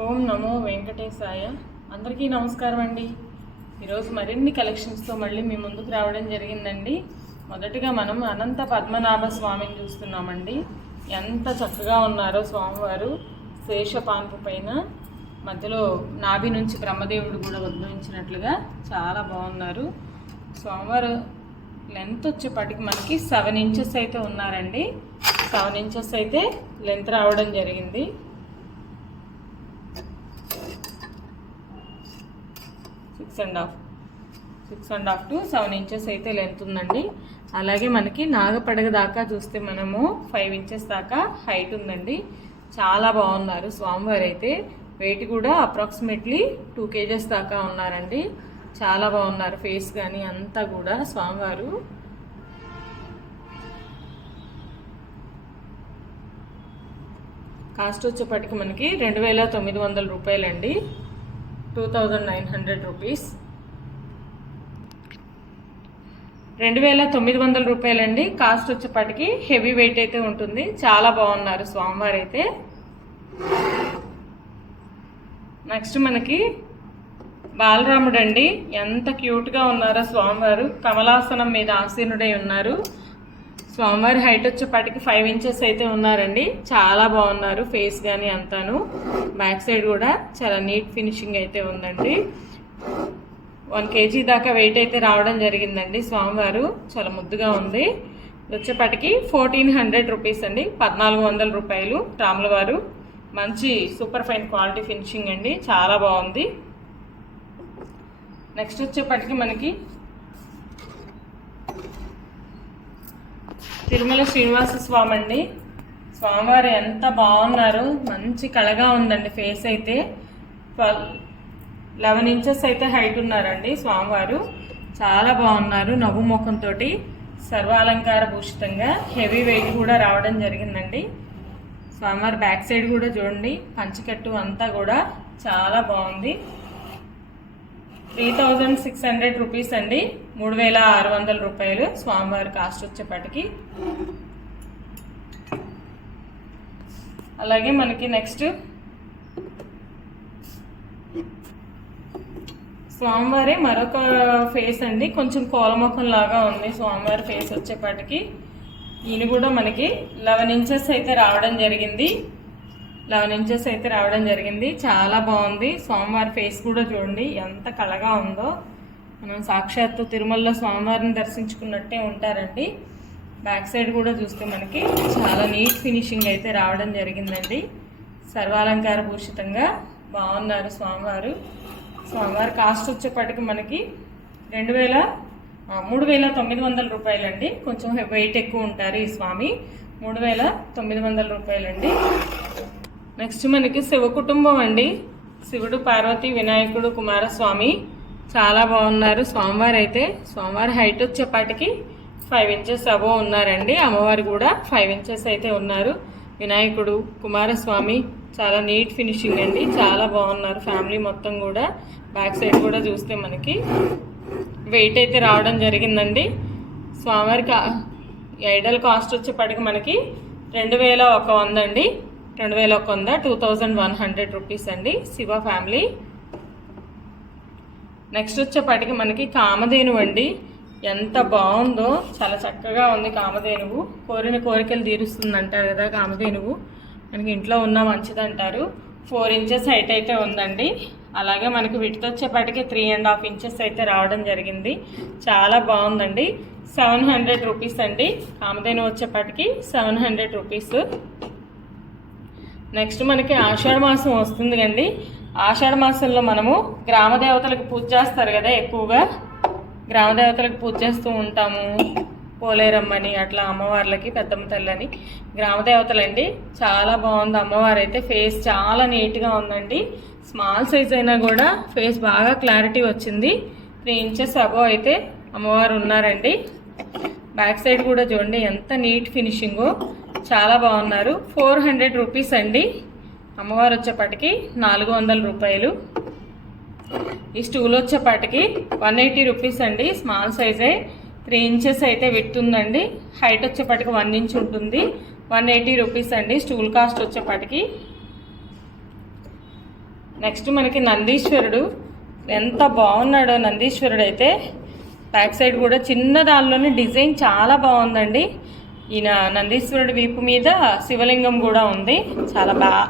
ఓం నమో వెంకటేశాయ. అందరికీ నమస్కారం అండి. ఈరోజు మరిన్ని కలెక్షన్స్తో మళ్ళీ మీ ముందుకు రావడం జరిగిందండి. మొదటిగా మనం అనంత పద్మనాభ స్వామిని చూస్తున్నామండి. ఎంత చక్కగా ఉన్నారో స్వామివారు శేషపాన్పు పైన. మధ్యలో నాభి నుంచి బ్రహ్మదేవుడు కూడా ఉద్భవించినట్లుగా చాలా బాగున్నారు. స్వామివారు లెంత్ వచ్చేపాటికి మనకి సెవెన్ ఇంచెస్ అయితే ఉన్నారండి. సెవెన్ ఇంచెస్ అయితే లెంత్ రావడం జరిగింది. Six and half. Six and half to seven inches అయితే లెంత్ ఉందండి. అలాగే మనకి నాగపడగ దాకా చూస్తే మనము ఫైవ్ ఇంచెస్ దాకా హైట్ ఉందండి. చాలా బాగున్నారు స్వామివారు అయితే. వెయిట్ కూడా అప్రాక్సిమేట్లీ టూ కేజెస్ దాకా ఉన్నారండి. చాలా బాగున్నారు ఫేస్ కానీ అంతా కూడా స్వామివారు. కాస్ట్ వచ్చేప్పటికి మనకి రెండు వేల తొమ్మిది వందల రూపాయలండి. Two thousand nine hundred rupees. రెండు వేల తొమ్మిది వందల రూపాయలండి. కాస్ట్ వచ్చేప్పటికి హెవీ వెయిట్ అయితే ఉంటుంది. చాలా బాగున్నారు స్వామివారు అయితే నెక్స్ట్ మనకి బాలరాముడు అండి ఎంత క్యూట్గా ఉన్నారో స్వామివారు. కమలాసనం మీద ఆసీనుడై ఉన్నారు. స్వామివారి హైట్ వచ్చేపాటికి ఫైవ్ ఇంచెస్ అయితే ఉన్నారండి. చాలా బాగున్నారు ఫేస్ కానీ అంతాను. బ్యాక్ సైడ్ కూడా చాలా నీట్ ఫినిషింగ్ అయితే ఉందండి. వన్ కేజీ దాకా వెయిట్ అయితే రావడం జరిగిందండి. స్వామివారు చాలా ముద్దుగా ఉంది. వచ్చేపాటికి ఫోర్టీన్ హండ్రెడ్ రూపీస్ అండి. పద్నాలుగు వందల రూపాయలు. రాముల వారు మంచి సూపర్ ఫైన్ క్వాలిటీ ఫినిషింగ్ అండి. చాలా బాగుంది. నెక్స్ట్ వచ్చేప్పటికి మనకి తిరుమల శ్రీనివాస స్వామి అండి స్వామివారు ఎంత బాగున్నారు. మంచి కళగా ఉందండి ఫేస్ అయితే. లెవెన్ ఇంచెస్ అయితే హైట్ ఉన్నారండి స్వామివారు. చాలా బాగున్నారు నవ్వు ముఖంతో సర్వాలంకార భూషితంగా హెవీ వెయిట్ కూడా రావడం జరిగిందండి. స్వామివారి బ్యాక్ సైడ్ కూడా చూడండి. పంచకట్టు అంతా కూడా చాలా బాగుంది. Three thousand six hundred rupees అండి. మూడు వేల ఆరు వందల రూపాయలు స్వామివారి కాస్ట్ వచ్చేపటికి. అలాగే మనకి నెక్స్ట్ స్వామివారి మరొక ఫేస్ అండి. కొంచెం కోలముఖం లాగా ఉంది స్వామివారి ఫేస్ వచ్చేపాటికి. ఈయన కూడా మనకి లెవెన్ ఇంచెస్ అయితే రావడం జరిగింది. లెవెన్ ఇంచెస్ అయితే రావడం జరిగింది. చాలా బాగుంది. స్వామివారి ఫేస్ కూడా చూడండి ఎంత కళగా ఉందో. మనం సాక్షాత్తు తిరుమలలో స్వామివారిని దర్శించుకున్నట్టే ఉంటారండి. బ్యాక్ సైడ్ కూడా చూస్తే మనకి చాలా నీట్ ఫినిషింగ్ అయితే రావడం జరిగిందండి. సర్వాలంకార భూషితంగా బాగున్నారు స్వామివారు. స్వామివారి కాస్ట్ వచ్చేప్పటికి మనకి రెండు వేల మూడు వేల తొమ్మిది వందల రూపాయలండి. కొంచెం వెయిట్ ఎక్కువ ఉంటారు ఈ స్వామి. మూడు వేల తొమ్మిది వందల రూపాయలండి. నెక్స్ట్ మనకి శివ కుటుంబం అండి. శివుడు పార్వతి వినాయకుడు కుమారస్వామి. చాలా బాగున్నారు. స్వామివారు అయితే స్వామివారి హైట్ వచ్చేపాటికి ఫైవ్ ఇంచెస్ అబో ఉన్నారండి. అమ్మవారు కూడా ఫైవ్ ఇంచెస్ అయితే ఉన్నారు. వినాయకుడు కుమారస్వామి చాలా నీట్ ఫినిషింగ్ అండి. చాలా బాగున్నారు. ఫ్యామిలీ మొత్తం కూడా బ్యాక్ సైడ్ కూడా చూస్తే మనకి వెయిట్ అయితే రావడం జరిగిందండి. స్వామివారి కా ఐడల్ కాస్ట్ వచ్చేప్పటికి మనకి రెండు వేల ఒక వంద అండి రెండు వేల ఒక వంద two thousand one hundred rupees అండి శివ ఫ్యామిలీ. నెక్స్ట్ వచ్చేపాటికి మనకి కామధేనువు అండి. ఎంత బాగుందో చాలా చక్కగా ఉంది కామధేనువు. కోరిన కోరికలు తీరుస్తుంది అంటారు కదా కామధేనువు. మనకి ఇంట్లో ఉన్న మంచిదంటారు. ఫోర్ ఇంచెస్ హైట్ అయితే ఉందండి. అలాగే మనకి విడత వచ్చేపాటికి త్రీ అండ్ హాఫ్ ఇంచెస్ అయితే రావడం జరిగింది. చాలా బాగుందండి. సెవెన్ హండ్రెడ్ రూపీస్ అండి. కామధేను వచ్చేపాటికి సెవెన్ హండ్రెడ్ రూపీస్ నెక్స్ట్ మనకి ఆషాఢ మాసం వస్తుంది కండి. ఆషాఢ మాసంలో మనము గ్రామదేవతలకు పూజ చేస్తారు కదా ఎక్కువగా. గ్రామదేవతలకు పూజ చేస్తూ ఉంటాము. పోలేరమ్మని అట్లా అమ్మవార్లకి పెద్దమ్మ తల్లని. గ్రామదేవతలండి చాలా బాగుంది అమ్మవారు అయితే ఫేస్ చాలా నీట్గా ఉందండి. స్మాల్ సైజ్ అయినా కూడా ఫేస్ బాగా క్లారిటీ వచ్చింది. త్రీ ఇంచెస్ అబో అయితే అమ్మవారు ఉన్నారండి. బ్యాక్ సైడ్ కూడా చూడండి ఎంత నీట్ ఫినిషింగు. చాలా బాగున్నారు. ఫోర్ హండ్రెడ్ రూపీస్ అండి. అమ్మవారు వచ్చేపాటికి నాలుగు వందల రూపాయలు. ఈ స్టూల్ వచ్చేపాటికి వన్ ఎయిటీ రూపీస్ అండి. స్మాల్ సైజే. త్రీ ఇంచెస్ అయితే విట్టుందండి హైట్ వచ్చేపాటికి వన్ ఇంచ్ ఉంటుంది. వన్ ఎయిటీ రూపీస్ అండి స్టూల్ కాస్ట్ వచ్చేపాటికి. నెక్స్ట్ మనకి నందీశ్వరుడు. ఎంత బాగున్నాడో నందీశ్వరుడు అయితే బ్యాక్ సైడ్ కూడా చిన్న దానిలోనే డిజైన్ చాలా బాగుందండి. ఈయన నందీశ్వరుడి వీపు మీద శివలింగం కూడా ఉంది. చాలా బాగా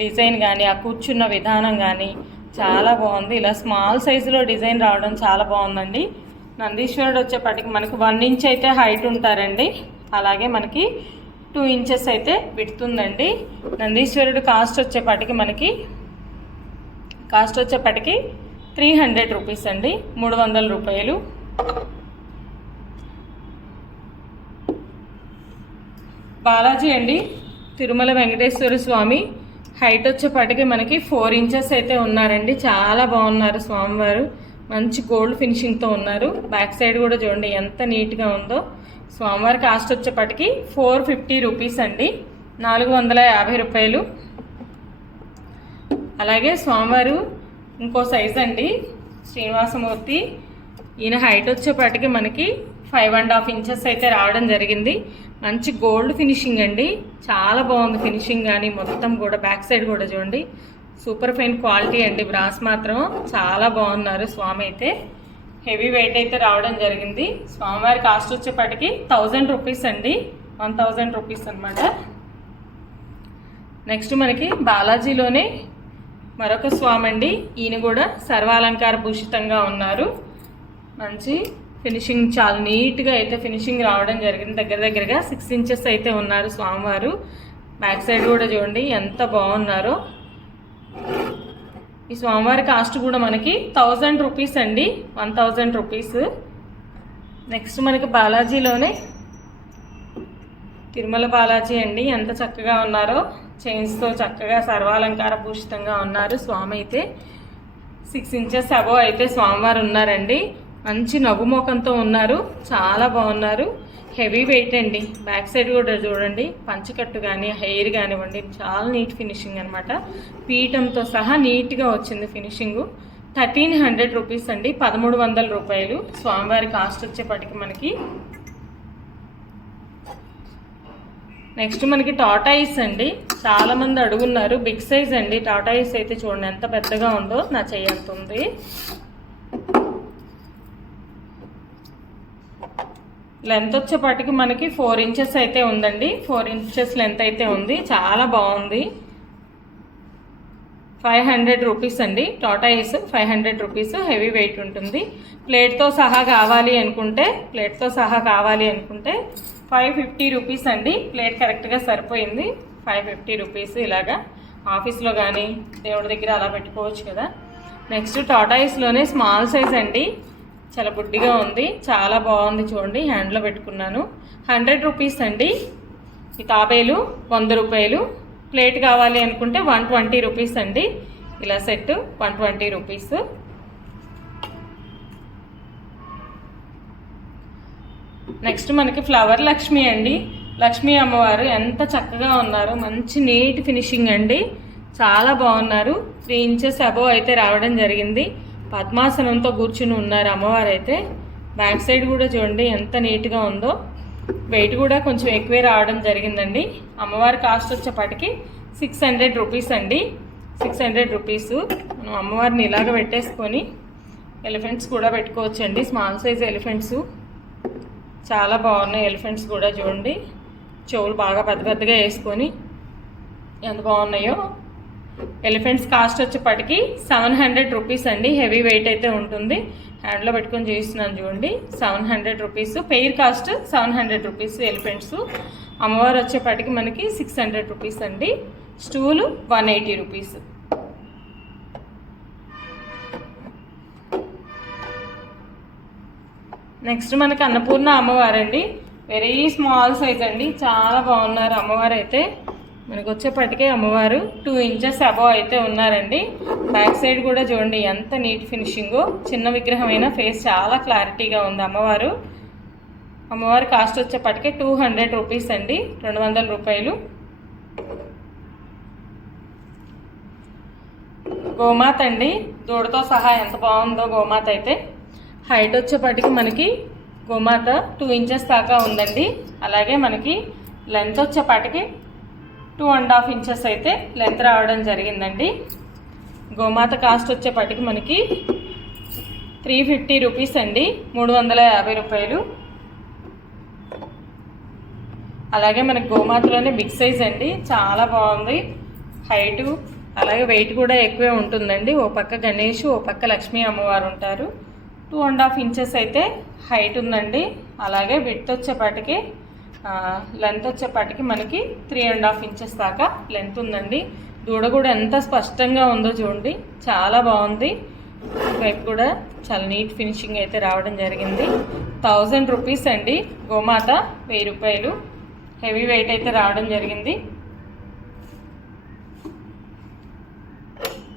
డిజైన్ కానీ ఆ కూర్చున్న విధానం కానీ చాలా బాగుంది. ఇలా స్మాల్ సైజులో డిజైన్ రావడం చాలా బాగుందండి. నందీశ్వరుడు వచ్చేపాటికి మనకి వన్ ఇంచ్ అయితే హైట్ ఉంటారండి. అలాగే మనకి టూ ఇంచెస్ అయితే విడుతుందండి. నందీశ్వరుడు కాస్ట్ వచ్చేపాటికి మనకి కాస్ట్ వచ్చేపాటికి త్రీ హండ్రెడ్ రూపీస్ అండి. మూడు వందల రూపాయలు. బాలాజీ అండి తిరుమల వెంకటేశ్వర స్వామి హైట్ వచ్చేపాటికి మనకి ఫోర్ ఇంచెస్ అయితే ఉన్నారండి. చాలా బాగున్నారు స్వామివారు. మంచి గోల్డ్ ఫినిషింగ్తో ఉన్నారు. బ్యాక్ సైడ్ కూడా చూడండి ఎంత నీట్గా ఉందో. స్వామివారి కాస్ట్ వచ్చేపాటికి ఫోర్ ఫిఫ్టీ రూపీస్ అండి. నాలుగు వందల యాభై రూపాయలు. అలాగే స్వామివారు ఇంకో సైజ్ అండి శ్రీనివాసమూర్తి. ఈయన హైట్ వచ్చేపాటికి మనకి ఫైవ్ అండ్ హాఫ్ ఇంచెస్ అయితే రావడం జరిగింది. మంచి గోల్డ్ ఫినిషింగ్ అండి. చాలా బాగుంది ఫినిషింగ్ కానీ మొత్తం కూడా బ్యాక్ సైడ్ కూడా చూడండి. సూపర్ ఫైన్ క్వాలిటీ అండి. బ్రాస్ మాత్రం చాలా బాగున్నారు స్వామి అయితే. హెవీ వెయిట్ అయితే రావడం జరిగింది. స్వామివారి కాస్ట్ వచ్చేపాటికి థౌజండ్ రూపీస్ అండి. వన్ థౌజండ్ రూపీస్ అనమాట నెక్స్ట్ మనకి బాలాజీలోనే మరొక స్వామి అండి ఈయన కూడా సర్వాలంకార భూషితంగా ఉన్నారు. మంచి ఫినిషింగ్ చాలా నీట్గా అయితే ఫినిషింగ్ రావడం జరిగింది. దగ్గర దగ్గరగా సిక్స్ ఇంచెస్ అయితే ఉన్నారు స్వామివారు. బ్యాక్ సైడ్ కూడా చూడండి ఎంత బాగున్నారో. ఈ స్వామివారి కాస్ట్ కూడా మనకి థౌజండ్ రూపీస్ అండి. వన్ థౌజండ్ రూపీస్ నెక్స్ట్ మనకి బాలాజీలోనే తిరుమల బాలాజీ అండి. ఎంత చక్కగా ఉన్నారో. చైన్స్తో చక్కగా సర్వాలంకార భూషితంగా ఉన్నారు స్వామి అయితే. సిక్స్ ఇంచెస్ అబో అయితే స్వామివారు ఉన్నారండి. మంచి నవ్వు మొఖంతో ఉన్నారు. చాలా బాగున్నారు. హెవీ వెయిట్ అండి. బ్యాక్ సైడ్ కూడా చూడండి. పంచకట్టు కానీ హెయిర్ కానివ్వండి చాలా నీట్ ఫినిషింగ్ అనమాట పీఠంతో సహా నీట్గా వచ్చింది ఫినిషింగ్ థర్టీన్ హండ్రెడ్ రూపీస్ అండి. పదమూడు వందల రూపాయలు. స్వామివారి కాస్ట్ వచ్చేపటికి మనకి. నెక్స్ట్ మనకి టాటాయిస్ అండి. చాలా మంది అడుగున్నారు. బిగ్ సైజ్ అండి. టాటాయిస్ అయితే చూడండి ఎంత పెద్దగా ఉందో నా చెయ్యి ఉంది. లెంత్ వచ్చేపాటికి మనకి ఫోర్ ఇంచెస్ అయితే ఉందండి. ఫోర్ ఇంచెస్ లెంత్ అయితే ఉంది. చాలా బాగుంది. ఫైవ్ హండ్రెడ్ రూపీస్ అండి. Tortoise five hundred rupees heavy weight ఉంటుంది. ప్లేట్తో సహా కావాలి అనుకుంటే ప్లేట్తో సహా కావాలి అనుకుంటే ఫైవ్ ఫిఫ్టీ రూపీస్ అండి. ప్లేట్ కరెక్ట్గా సరిపోయింది. ఫైవ్ ఫిఫ్టీ రూపీస్ ఇలాగా ఆఫీస్లో కానీ దేవుడి దగ్గర అలా పెట్టుకోవచ్చు కదా. నెక్స్ట్ టాటాయిస్లోనే స్మాల్ సైజ్ అండి. చాలా బుడ్డిగా ఉంది. చాలా బాగుంది చూడండి. హ్యాండ్లో పెట్టుకున్నాను. హండ్రెడ్ రూపీస్ అండి. ఈ తాబేలు వంద రూపాయలు. ప్లేట్ కావాలి అనుకుంటే వన్ ట్వంటీ రూపీస్ అండి. ఇలా set one twenty rupees. Next మనకి ఫ్లవర్ లక్ష్మి అండి. లక్ష్మీ అమ్మవారు ఎంత చక్కగా ఉన్నారు. మంచి నీట్ ఫినిషింగ్ అండి. చాలా బాగున్నారు. త్రీ ఇంచెస్ అబోవ్ అయితే రావడం జరిగింది. పద్మాసనంతో కూర్చుని ఉన్నారు అమ్మవారు అయితే బ్యాక్ సైడ్ కూడా చూడండి ఎంత నీట్గా ఉందో. వెయిట్ కూడా కొంచెం ఎక్కువే రావడం జరిగిందండి. అమ్మవారి కాస్ట్ వచ్చేపాటికి సిక్స్ హండ్రెడ్ రూపీస్ అండి. సిక్స్ హండ్రెడ్ రూపీస్ మనం అమ్మవారిని ఇలాగ పెట్టేసుకొని ఎలిఫెంట్స్ కూడా పెట్టుకోవచ్చండి. స్మాల్ సైజ్ ఎలిఫెంట్స్ చాలా బాగున్నాయి ఎలిఫెంట్స్ కూడా చూడండి. చెవులు బాగా పెద్ద పెద్దగా వేసుకొని ఎంత బాగున్నాయో. ఎలిఫెంట్స్ కాస్ట్ వచ్చేప్పటికి సెవెన్ హండ్రెడ్ రూపీస్ అండి. హెవీ వెయిట్ అయితే ఉంటుంది. హ్యాండ్లో పెట్టుకొని చేయిస్తున్నాను చూడండి. Seven hundred rupees. Pair cost seven hundred rupees elephants. అమ్మవారు వచ్చేప్పటికి మనకి సిక్స్ హండ్రెడ్ రూపీస్ అండి. Stool one eighty rupees. Next మనకి అన్నపూర్ణ అమ్మవారండి. వెరీ స్మాల్ సైజ్ అండి. చాలా బాగున్నారు అమ్మవారు అయితే మనకు వచ్చేప్పటికే అమ్మవారు టూ ఇంచెస్ అబవ్ అయితే ఉన్నారండి. బ్యాక్ సైడ్ కూడా చూడండి ఎంత నీట్ ఫినిషింగో చిన్న విగ్రహమైన ఫేస్ చాలా క్లారిటీగా ఉంది అమ్మవారు. అమ్మవారి కాస్ట్ వచ్చేప్పటికే టూ హండ్రెడ్ రూపీస్ అండి రెండు వందల రూపాయలు. గోమాత అండి దూడతో సహా ఎంత బాగుందో గోమాత అయితే. హైట్ వచ్చేప్పటికి మనకి గోమాత టూ ఇంచెస్ దాకా ఉందండి. అలాగే మనకి లెంత్ వచ్చేపాటికి టూ అండ్ హాఫ్ ఇంచెస్ అయితే లెంత్ రావడం జరిగిందండి. గోమాత కాస్ట్ వచ్చేపటికి మనకి త్రీ ఫిఫ్టీ రూపీస్ అండి. మూడు వందల యాభై రూపాయలు. అలాగే మనకి గోమాతలోనే బిగ్ సైజ్ అండి. చాలా బాగుంది. హైటు అలాగే వెయిట్ కూడా ఎక్కువే ఉంటుందండి. ఓ పక్క గణేష్ ఓ పక్క లక్ష్మీ అమ్మవారు ఉంటారు. టూ అండ్ హాఫ్ ఇంచెస్ అయితే హైట్ ఉందండి. అలాగే విడ్త్ వచ్చేపాటికి లెంత్ వచ్చేపాటికి మనకి త్రీ అండ్ హాఫ్ ఇంచెస్ దాకా లెంత్ ఉందండి. దూడ కూడా ఎంత స్పష్టంగా ఉందో చూడండి. చాలా బాగుంది. వైపు కూడా చాలా నీట్ ఫినిషింగ్ అయితే రావడం జరిగింది. థౌజండ్ రూపీస్ అండి. గోమాత వెయ్యి రూపాయలు. హెవీ వెయిట్ అయితే రావడం జరిగింది.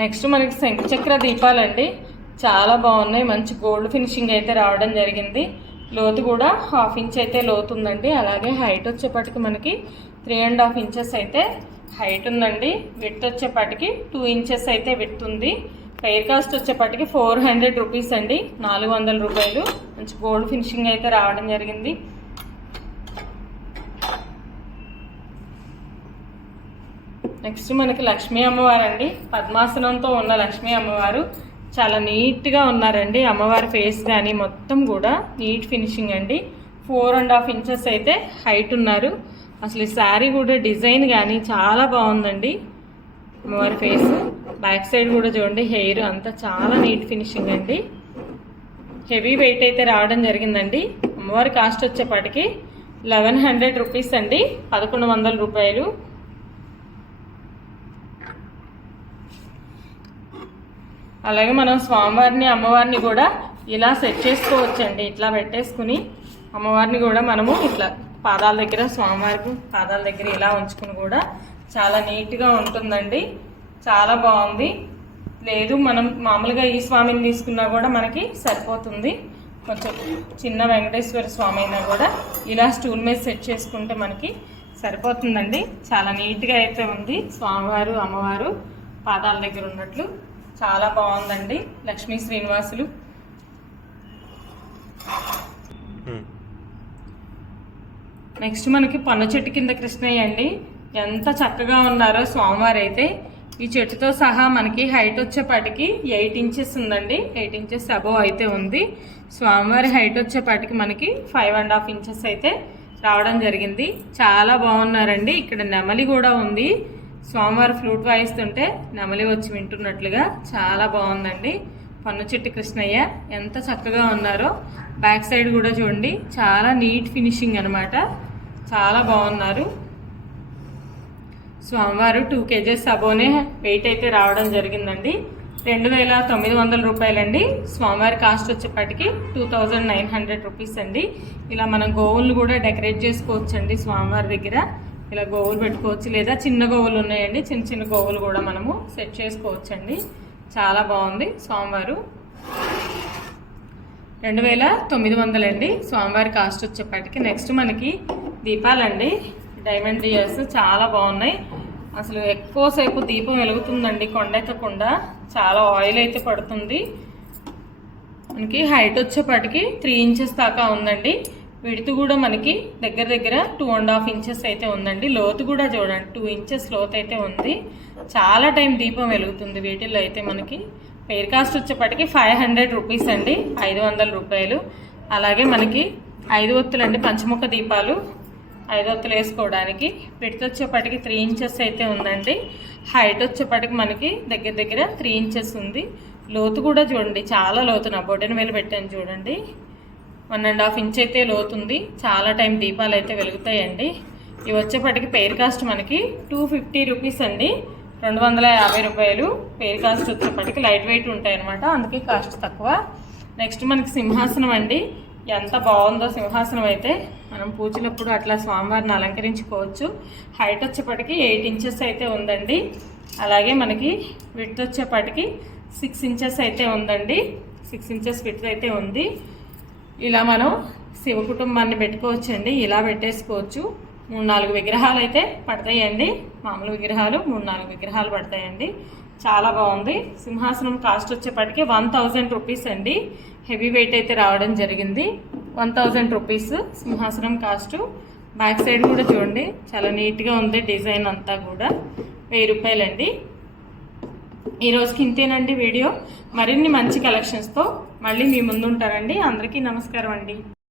నెక్స్ట్ మనకి శంఖచక్ర దీపాలండి. చాలా బాగున్నాయి. మంచి గోల్డ్ ఫినిషింగ్ అయితే రావడం జరిగింది. లోతు కూడా హాఫ్ ఇంచ్ అయితే లోతు ఉందండి. అలాగే హైట్ వచ్చేపటికి మనకి త్రీ అండ్ హాఫ్ ఇంచెస్ అయితే హైట్ ఉందండి. విత్ వచ్చేపటికి టూ ఇంచెస్ అయితే విత్ ఉంది. పెయిర్ కాస్ట్ వచ్చేపటికి ఫోర్ హండ్రెడ్ రూపీస్ అండి. నాలుగు వందల రూపాయలు. మంచి గోల్డ్ ఫినిషింగ్ అయితే రావడం జరిగింది. నెక్స్ట్ మనకి లక్ష్మీ అమ్మవారు అండి పద్మాసనంతో ఉన్న లక్ష్మీ అమ్మవారు. చాలా నీట్గా ఉన్నారండి అమ్మవారి ఫేస్ కానీ మొత్తం కూడా నీట్ ఫినిషింగ్ అండి. ఫోర్ అండ్ హాఫ్ ఇంచెస్ అయితే హైట్ ఉన్నారు. అసలు ఈ శారీ కూడా డిజైన్ కానీ చాలా బాగుందండి. అమ్మవారి ఫేస్ బ్యాక్ సైడ్ కూడా చూడండి హెయిర్ అంతా చాలా నీట్ ఫినిషింగ్ అండి. హెవీ వెయిట్ అయితే రావడం జరిగిందండి. అమ్మవారి కాస్ట్ వచ్చేపాటికి లెవెన్ హండ్రెడ్ రూపీస్ అండి. పదకొండు వందల రూపాయలు. అలాగే మనం స్వామివారిని అమ్మవారిని కూడా ఇలా సెట్ చేసుకోవచ్చండి. ఇట్లా పెట్టేసుకుని అమ్మవారిని కూడా మనము ఇట్లా పాదాల దగ్గర స్వామివారికి పాదాల దగ్గర ఇలా ఉంచుకుని కూడా చాలా నీట్గా ఉంటుందండి. చాలా బాగుంది. లేదు మనం మామూలుగా ఈ స్వామిని తీసుకున్నా కూడా మనకి సరిపోతుంది. కొంచెం చిన్న వెంకటేశ్వర స్వామి అయినా కూడా ఇలా స్టూల్ మీద సెట్ చేసుకుంటే మనకి సరిపోతుందండి. చాలా నీట్గా అయితే ఉంది. స్వామివారు అమ్మవారు పాదాల దగ్గర ఉన్నట్లు చాలా బాగుందండి. లక్ష్మీ శ్రీనివాసులు. నెక్స్ట్ మనకి పన్ను చెట్టు కింద కృష్ణయ్య అండి. ఎంత చక్కగా ఉన్నారో స్వామివారు అయితే ఈ చెట్టుతో సహా మనకి హైట్ వచ్చేపాటికి ఎయిట్ ఇంచెస్ ఉందండి. ఎయిట్ ఇంచెస్ అబోవ్ అయితే ఉంది. స్వామివారి హైట్ వచ్చేపాటికి మనకి ఫైవ్ అండ్ హాఫ్ ఇంచెస్ అయితే రావడం జరిగింది. చాలా బాగున్నారండి. ఇక్కడ నెమలి కూడా ఉంది. స్వామివారి ఫ్లూట్ వాయిస్తుంటే నెమలి వచ్చి వింటున్నట్లుగా చాలా బాగుందండి. పన్ను చెట్టు కృష్ణయ్య ఎంత చక్కగా ఉన్నారో. బ్యాక్ సైడ్ కూడా చూడండి చాలా నీట్ ఫినిషింగ్ అనమాట చాలా బాగున్నారు. స్వామివారు టూ కేజెస్ అబోనే వెయిట్ అయితే రావడం జరిగిందండి. రెండు వేల తొమ్మిది వందల రూపాయలండి. స్వామివారి కాస్ట్ వచ్చేప్పటికి two thousand nine hundred rupees అండి. ఇలా మనం గోవులు కూడా డెకరేట్ చేసుకోవచ్చండి స్వామివారి దగ్గర. ఇలా గోవులు పెట్టుకోవచ్చు. లేదా చిన్న గోవులు ఉన్నాయండి. చిన్న చిన్న గోవులు కూడా మనము సెట్ చేసుకోవచ్చండి. చాలా బాగుంది. సోమవారు రెండు వేల తొమ్మిది వందలండి స్వామివారి కాస్ట్ వచ్చేప్పటికి నెక్స్ట్ మనకి దీపాలండి. డైమండ్ ఇయర్స్ చాలా బాగున్నాయి. అసలు ఎక్కువసేపు దీపం వెలుగుతుందండి కొండెక్కకుండా చాలా ఆయిల్ అయితే పడుతుంది. మనకి హైట్ వచ్చేప్పటికి త్రీ ఇంచెస్ దాకా ఉందండి. విడుతు కూడా మనకి దగ్గర దగ్గర టూ అండ్ హాఫ్ ఇంచెస్ అయితే ఉందండి. లోతు కూడా చూడండి టూ ఇంచెస్ లోతు అయితే ఉంది. చాలా టైం దీపం వెలుగుతుంది వీటిల్లో అయితే మనకి. పేర్ కాస్ట్ వచ్చేప్పటికి ఫైవ్ హండ్రెడ్ రూపీస్ అండి ఐదు వందల రూపాయలు. అలాగే మనకి ఐదు ఒత్తులు అండి పంచముఖ దీపాలు. ఐదు ఒత్తులు వేసుకోవడానికి విడత వచ్చేప్పటికి త్రీ ఇంచెస్ అయితే ఉందండి. హైట్ వచ్చేప్పటికి మనకి దగ్గర దగ్గర త్రీ ఇంచెస్ ఉంది. లోతు కూడా చూడండి చాలా లోతు నా బొడ్డెన వేలు పెట్టాను చూడండి. వన్ అండ్ హాఫ్ ఇంచ్ అయితే లోతుంది. చాలా టైం దీపాలు అయితే వెలుగుతాయండి. ఇవి వచ్చేప్పటికి పేర్ కాస్ట్ మనకి టూ ఫిఫ్టీ రూపీస్ అండి. రెండు వందల యాభై రూపాయలు పేర్ కాస్ట్ వచ్చేప్పటికి లైట్ వెయిట్ ఉంటాయి అనమాట అందుకే కాస్ట్ తక్కువ. నెక్స్ట్ మనకి సింహాసనం అండి. ఎంత బాగుందో సింహాసనం అయితే. మనం పూజలప్పుడు అట్లా స్వామివారిని అలంకరించుకోవచ్చు. హైట్ వచ్చేప్పటికి ఎయిట్ ఇంచెస్ అయితే ఉందండి. అలాగే మనకి విడ్త్ వచ్చేప్పటికి సిక్స్ ఇంచెస్ అయితే ఉందండి. సిక్స్ ఇంచెస్ విడ్త్ అయితే ఉంది. ఇలా మనం శివ కుటుంబాన్ని పెట్టుకోవచ్చండి. ఇలా పెట్టేసుకోవచ్చు. మూడు నాలుగు విగ్రహాలు అయితే పడతాయండి. మామూలు విగ్రహాలు మూడు నాలుగు విగ్రహాలు పడతాయండి. చాలా బాగుంది. సింహాసనం కాస్ట్ వచ్చేప్పటికి వన్ థౌజండ్ రూపీస్ అండి. హెవీ వెయిట్ అయితే రావడం జరిగింది. వన్ థౌజండ్ రూపీస్ సింహాసనం కాస్ట్. బ్యాక్ సైడ్ కూడా చూడండి. చాలా నీట్గా ఉంది డిజైన్ అంతా కూడా. వెయ్యి రూపాయలండి. ఈరోజుకి ఇంతేనండి వీడియో. మరిన్ని మంచి కలెక్షన్స్తో మళ్ళీ మీ ముందు ఉంటారండి అందరికీ నమస్కారం అండి.